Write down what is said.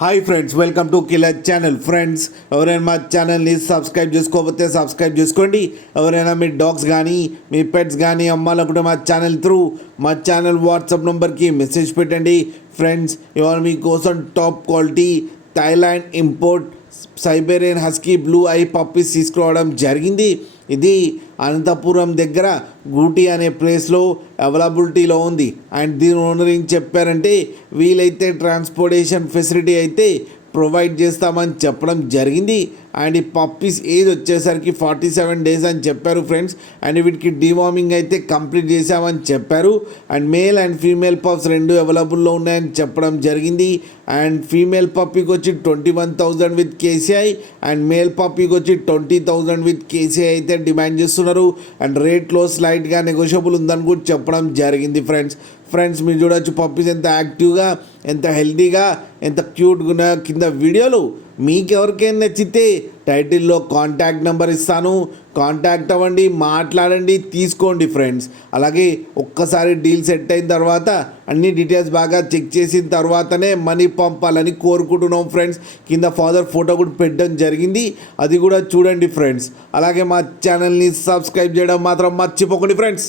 Hi friends, welcome to killer channel. Friends, ఎవరైనా మా ఛానల్ని సబ్స్క్రైబ్ చేసుకోకపోతే సబ్స్క్రైబ్ చేసుకోండి. ఎవరైనా మీ డాగ్స్ కానీ మీ పెట్స్ కానీ అమ్మాలనుకుంటే మా ఛానల్ త్రూ మా ఛానల్ వాట్సాప్ నెంబర్కి మెసేజ్ పెట్టండి. ఫ్రెండ్స్, ఇవాళ మీకోసం top quality Thailand import Siberian husky blue I puppies తీసుకురావడం జరిగింది. ఇది అనంతపురం దగ్గర గూటి అనే ప్లేస్లో అవైలబిలిటీలో ఉంది. అండ్ దీని ఓనర్ ఏం చెప్పారంటే, వీలైతే ట్రాన్స్పోర్టేషన్ ఫెసిలిటీ అయితే ప్రొవైడ్ చేస్తామని చెప్పడం జరిగింది. అండ్ ఈ పప్పీస్ ఏజ్ వచ్చేసరికి 47 days అని చెప్పారు ఫ్రెండ్స్. అండ్ వీటికి డివార్మింగ్ అయితే కంప్లీట్ చేసామని చెప్పారు. And male and female pups రెండు అవైలబుల్లో ఉన్నాయని చెప్పడం జరిగింది. అండ్ ఫీమేల్ పప్పీకి వచ్చి 21,000 విత్ కేసీఐ అండ్ మేల్ పప్పీకి వచ్చి 20,000 విత్ కేసీఐ అయితే డిమాండ్ చేస్తున్నారు. అండ్ రేట్లో స్లైట్గా నెగోషియబుల్ ఉందని కూడా చెప్పడం జరిగింది ఫ్రెండ్స్, మీరు చూడొచ్చు పప్పీస్ ఎంత యాక్టివ్గా, ఎంత హెల్తీగా, ఎంత క్యూట్గా ఉన్న కింద వీడియోలు. మీకు ఎవరికైనా నచ్చితే టైటిల్లో కాంటాక్ట్ నెంబర్ ఇస్తాను, కాంటాక్ట్ అవ్వండి, మాట్లాడండి, తీసుకోండి ఫ్రెండ్స్. అలాగే ఒక్కసారి డీల్ సెట్ అయిన తర్వాత అన్ని డీటెయిల్స్ బాగా చెక్ చేసిన తర్వాతనే మనీ పంపాలని కోరుకుంటున్నాం ఫ్రెండ్స్. కింద ఫాదర్ ఫోటో కూడా పెట్టడం జరిగింది, అది కూడా చూడండి ఫ్రెండ్స్. అలాగే మా ఛానల్ని సబ్స్క్రైబ్ చేయడం మాత్రం మర్చిపోకండి ఫ్రెండ్స్.